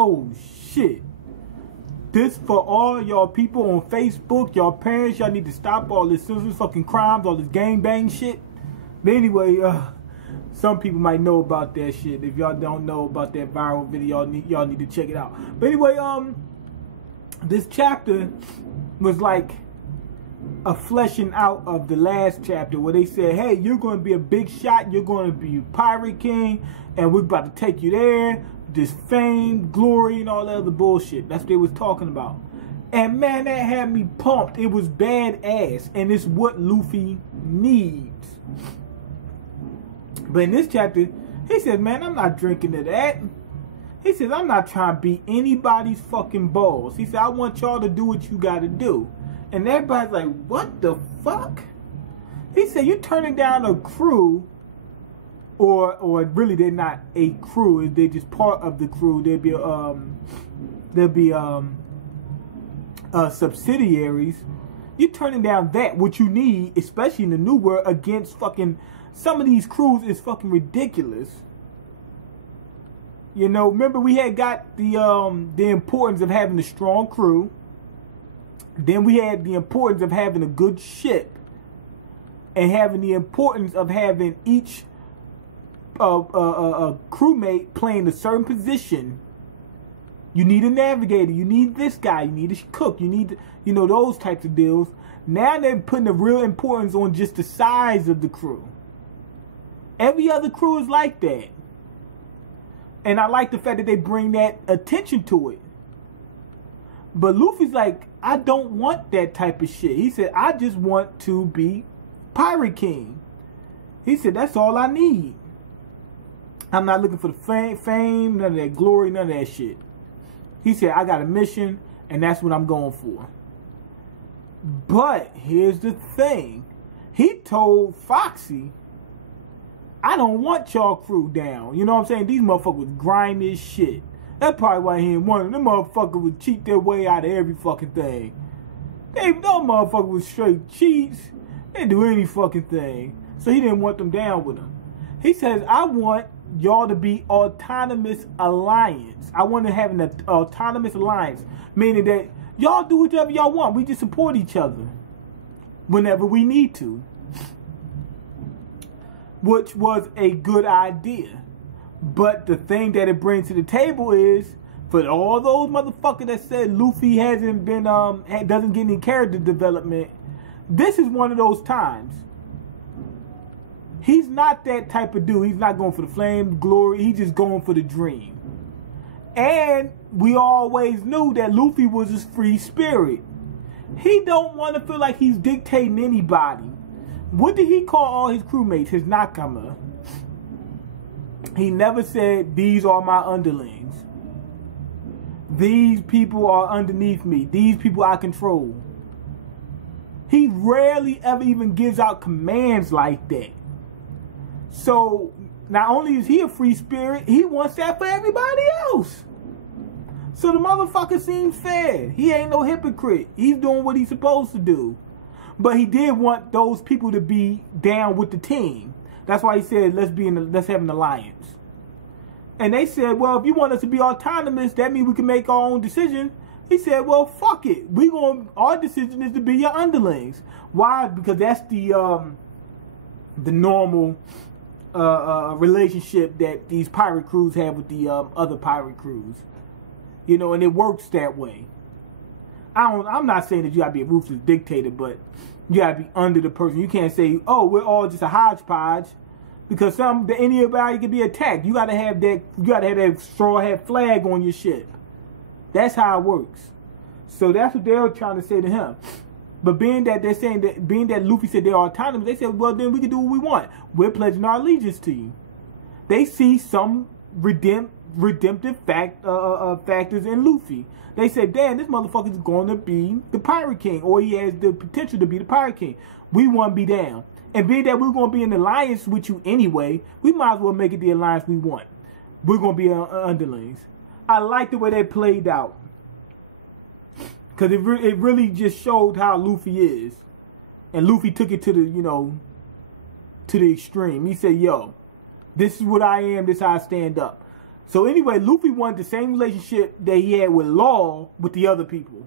Oh shit. This for all y'all people on Facebook, y'all parents, y'all need to stop all this senseless fucking crimes, all this gangbang shit. But anyway, some people might know about that shit. If y'all don't know about that viral video, y'all need to check it out. But anyway, this chapter was like a fleshing out of the last chapter where they said, hey, you're going to be a big shot, you're going to be Pirate King, and we're about to take you there. This fame, glory, and all that other bullshit. That's what they was talking about. And man, that had me pumped. It was badass. And it's what Luffy needs. But in this chapter, he said, man, I'm not drinking to that. He says, I'm not trying to beat anybody's fucking balls. He said, I want y'all to do what you got to do. And everybody's like, what the fuck? He said, you're turning down a crew. Or really, they're not a crew. They're just part of the crew. There'll be subsidiaries. You're turning down that what you need, especially in the new world, against fucking some of these crews is fucking ridiculous. You know, remember we had got the importance of having a strong crew. Then we had the importance of having a good ship, and having the importance of having each a crewmate playing a certain position. You need a navigator, you need this guy, you need a cook, you need, you know, those types of deals. Now they're putting a real importance on just the size of the crew. Every other crew is like that. And I like the fact that they bring that attention to it. But Luffy's like, I don't want that type of shit. He said, I just want to be Pirate King. He said, that's all I need. I'm not looking for the fame, none of that glory, none of that shit. He said, I got a mission, and that's what I'm going for. But here's the thing. He told Foxy, I don't want y'all crew down. You know what I'm saying? These motherfuckers grimy as shit. That's probably why he ain't wanted. Them motherfuckers would cheat their way out of every fucking thing. No motherfucker was straight cheats. They do any fucking thing. So he didn't want them down with him. He says, I want y'all to be autonomous alliance. I want to have an autonomous alliance, meaning that y'all do whatever y'all want. We just support each other whenever we need to, which was a good idea. But the thing that it brings to the table is, for all those motherfuckers that said Luffy hasn't been doesn't get any character development, this is one of those times. He's not that type of dude. He's not going for the flame, glory. He's just going for the dream. And we always knew that Luffy was his free spirit. He don't want to feel like he's dictating anybody. What did he call all his crewmates? His nakama. He never said, these are my underlings. These people are underneath me. These people I control. He rarely ever even gives out commands like that. So, not only is he a free spirit, he wants that for everybody else. So the motherfucker seems fair. He ain't no hypocrite. He's doing what he's supposed to do. But he did want those people to be down with the team. That's why he said, let's have an alliance. And they said, well, if you want us to be autonomous, that means we can make our own decision. He said, well, fuck it. Our decision is to be your underlings. Why? Because that's the normal relationship that these pirate crews have with the other pirate crews. You know, and it works that way. I'm not saying that you gotta be a ruthless dictator, but you gotta be under the person. You can't say, oh, we're all just a hodgepodge, because anybody can be attacked. You gotta have that straw hat flag on your ship. That's how it works. So that's what they're trying to say to him. But being that Luffy said they're autonomous, they said, well, then we can do what we want. We're pledging our allegiance to you. They see some redemptive factors in Luffy. They said, damn, this motherfucker's going to be the Pirate King, or he has the potential to be the Pirate King. We want to be down. And being that we're going to be in alliance with you anyway, we might as well make it the alliance we want. We're going to be underlings. I like the way they played out. Because it really just showed how Luffy is. And Luffy took it to the extreme. He said, yo, this is what I am. This is how I stand up. So anyway, Luffy wanted the same relationship that he had with Law with the other people.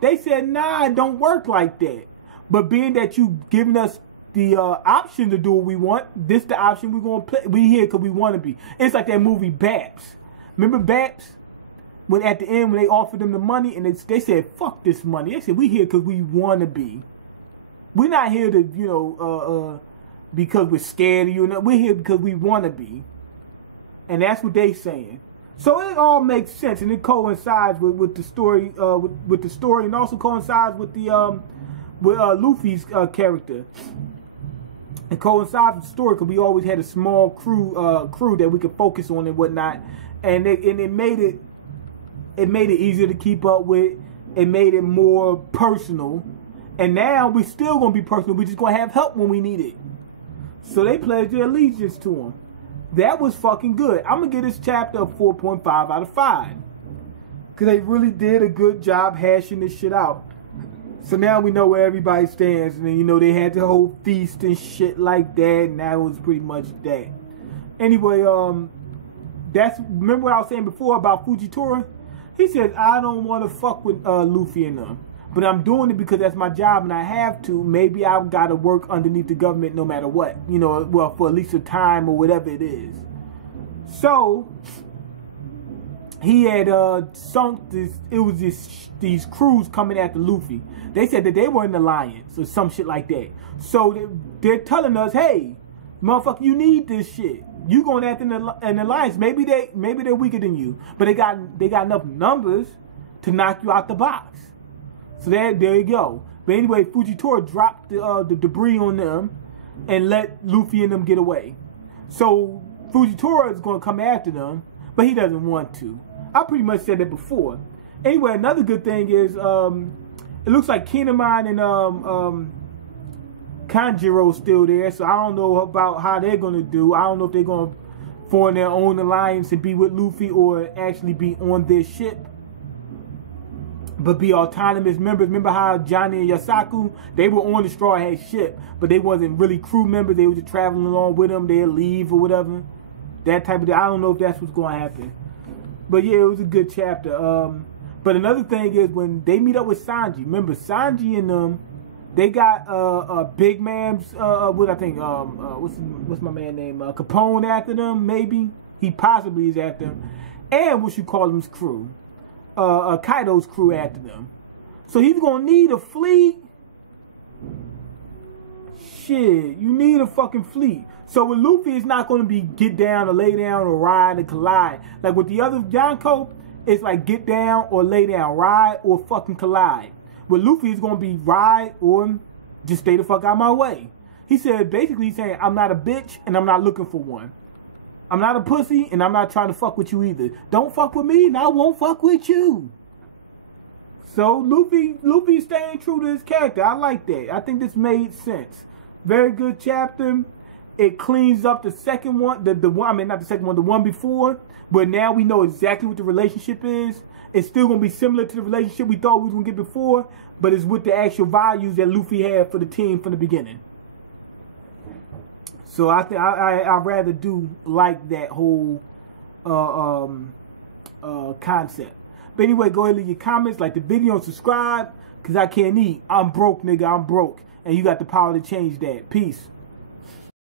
They said, nah, it don't work like that. But being that you giving us the option to do what we want, this the option we're going to play. We here because we want to be. It's like that movie Baps. Remember Baps? When at the end, when they offered them the money, and they said, fuck this money. They said, we here because we want to be. We're not here to, you know, because we're scared of you. We're here because we want to be. And that's what they saying. So it all makes sense, and it coincides with the story, with the story, and also coincides with the Luffy's character. It coincides with the story because we always had a small crew that we could focus on and whatnot, and it made it easier to keep up with. It made it more personal, and now we're still gonna be personal. We're just gonna have help when we need it. So they pledged their allegiance to him. That was fucking good. I'm going to give this chapter a 4.5 out of 5. Because they really did a good job hashing this shit out. So now we know where everybody stands. And then, you know, they had the whole feast and shit like that. And that was pretty much that. Anyway, remember what I was saying before about Fujitora? He says, I don't want to fuck with Luffy and them. But I'm doing it because that's my job and I have to. Maybe I've got to work underneath the government no matter what. You know, well, for at least a time or whatever it is. So, he had sunk this, it was these crews coming after Luffy. They said that they were in the alliance or some shit like that. So, they're telling us, hey, motherfucker, you need this shit. You going after an alliance. Maybe they're weaker than you. But they got enough numbers to knock you out the box. So there you go. But anyway, Fujitora dropped the debris on them and let Luffy and them get away. So Fujitora is going to come after them, but he doesn't want to. I pretty much said that before. Anyway, another good thing is it looks like Kinemon and Kanjiro's still there. So I don't know about how they're going to do. I don't know if they're going to form their own alliance and be with Luffy or actually be on their ship. But be autonomous members. Remember how Johnny and Yasaku, they were on the Straw Hat ship, but they wasn't really crew members. They were just traveling along with them. They'd leave or whatever. That type of thing. I don't know if that's what's going to happen. But yeah, it was a good chapter. But another thing is when they meet up with Sanji. Remember, Sanji and them, they got Big Man's, what I think, what's my man name? Capone after them, maybe. He possibly is after them. And what you call them's crew. Kaido's crew after them. So he's gonna need a fleet. Shit, you need a fucking fleet. So with Luffy, it's not gonna be get down or lay down or ride or collide. Like with the other Yonko, it's like get down or lay down, ride or fucking collide. With Luffy, it's gonna be ride or just stay the fuck out of my way. He said, basically he's saying, I'm not a bitch and I'm not looking for one. I'm not a pussy, and I'm not trying to fuck with you either. Don't fuck with me, and I won't fuck with you. So, Luffy's staying true to his character. I like that. I think this made sense. Very good chapter. It cleans up the second one, the one before, but now we know exactly what the relationship is. It's still going to be similar to the relationship we thought we was going to get before, but it's with the actual values that Luffy had for the team from the beginning. So I think I rather do like that whole concept. But anyway, go ahead and leave your comments, like the video, and subscribe, because I can't eat. I'm broke, nigga. I'm broke. And you got the power to change that. Peace.